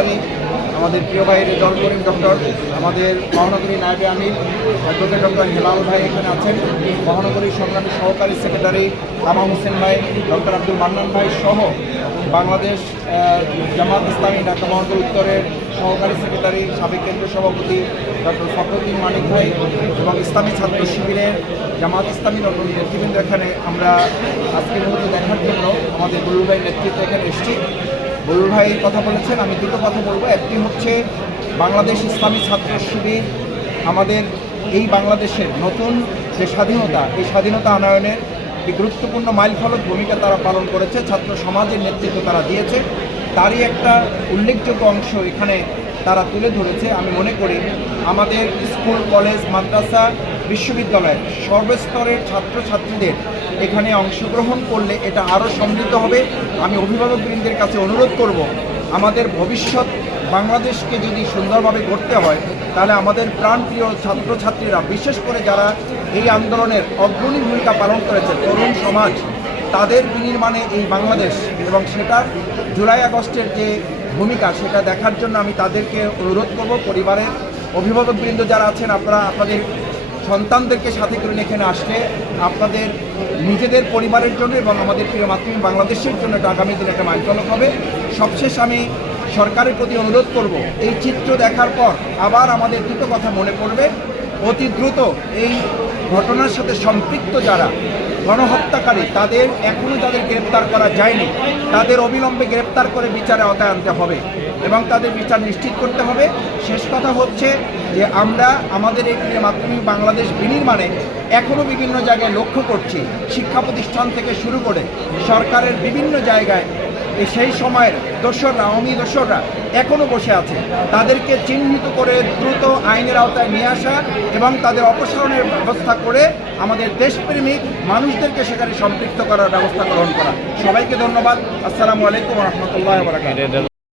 Secretary আমাদের প্রিয় ভাইয়ের দল করিম ডক্টর, আমাদের মহানগরী নায়বে আমির, অ্যাডভোকেট ডক্টর হেলাল ভাই এখানে আছেন, মহানগরী সংগ্রামী সহকারী সেক্রেটারি আমা হোসেন ভাই, ডক্টর আব্দুল মান্নান ভাই সহ বাংলাদেশ জামাত ইসলামী ঢাকা মহানগর উত্তরের সহকারী সেক্রেটারি, সাবেক কেন্দ্রীয় সভাপতি ডক্টর ফখরুদ্দিন মানিক ভাই এবং ইসলামী ছাত্র শিবিরের জামাত ইসলামী নতুন নেতৃবৃন্দ এখানে আমরা আজকের মধ্যে দেখার জন্য আমাদের বুলুল ভাই নেতৃত্বে এখানে এসেছি। বুলুল ভাই কথা বলেছেন, আমি দুটো কথা বলব। একটি হচ্ছে, বাংলাদেশ ইসলামী ছাত্র শিবির আমাদের এই বাংলাদেশের নতুন যে স্বাধীনতা, এই স্বাধীনতা আনয়নের একটি গুরুত্বপূর্ণ মাইলফলক ভূমিকা তারা পালন করেছে, ছাত্র সমাজের নেতৃত্ব তারা দিয়েছে। তারই একটা উল্লেখযোগ্য অংশ এখানে তারা তুলে ধরেছে। আমি মনে করি আমাদের স্কুল, কলেজ, মাদ্রাসা বিশ্ববিদ্যালয়ের সর্বস্তরের ছাত্রছাত্রীদের এখানে অংশগ্রহণ করলে এটা আরও সমৃদ্ধ হবে। আমি অভিভাবকবৃন্দের কাছে অনুরোধ করব, আমাদের ভবিষ্যৎ বাংলাদেশকে যদি সুন্দরভাবে গড়তে হয়, তাহলে আমাদের প্রাণপ্রিয় ছাত্রছাত্রীরা, বিশেষ করে যারা এই আন্দোলনের অগ্রণী ভূমিকা পালন করেছে তরুণ সমাজ, তাদের বিনির্মাণে এই বাংলাদেশ এবং সেটা জুলাই আগস্টের যে ভূমিকা, সেটা দেখার জন্য আমি তাদেরকে অনুরোধ করব, পরিবারের অভিভাবকবৃন্দ যারা আছেন, আপনারা, আপনাদের সন্তানদেরকে সাথে করে এখানে আসলে আপনাদের নিজেদের পরিবারের জন্য এবং আমাদের প্রিয় মাতৃভূমি বাংলাদেশের জন্য এটা আগামী দিনে একটা মাইলফলক হবে। সবশেষ আমি সরকারের প্রতি অনুরোধ করব, এই চিত্র দেখার পর আবার আমাদের দুটো কথা মনে পড়বে। অতি দ্রুত এই ঘটনার সাথে সম্পৃক্ত যারা গণহত্যাকারী, তাদের এখনও যাদের গ্রেপ্তার করা যায়নি, তাদের অবিলম্বে গ্রেপ্তার করে বিচারে আওতায় আনতে হবে এবং তাদের বিচার নিশ্চিত করতে হবে। শেষ কথা হচ্ছে যে আমরা আমাদের এই প্রিয় মাধ্যমিক বাংলাদেশ বিনির্মাণে এখনও বিভিন্ন জায়গায় লক্ষ্য করছি। শিক্ষা প্রতিষ্ঠান থেকে শুরু করে সরকারের বিভিন্ন জায়গায় সেই সময়ের দোসররা, অমি দোসররা এখনও বসে আছে। তাদেরকে চিহ্নিত করে দ্রুত আইনের আওতায় নিয়ে আসা এবং তাদের অপসারণের ব্যবস্থা করে আমাদের দেশপ্রেমিক মানুষদেরকে সেখানে সম্পৃক্ত করার ব্যবস্থা গ্রহণ করা। সবাইকে ধন্যবাদ। আসসালামু আলাইকুম রহমতুল্লাহ বারাকাতুহু।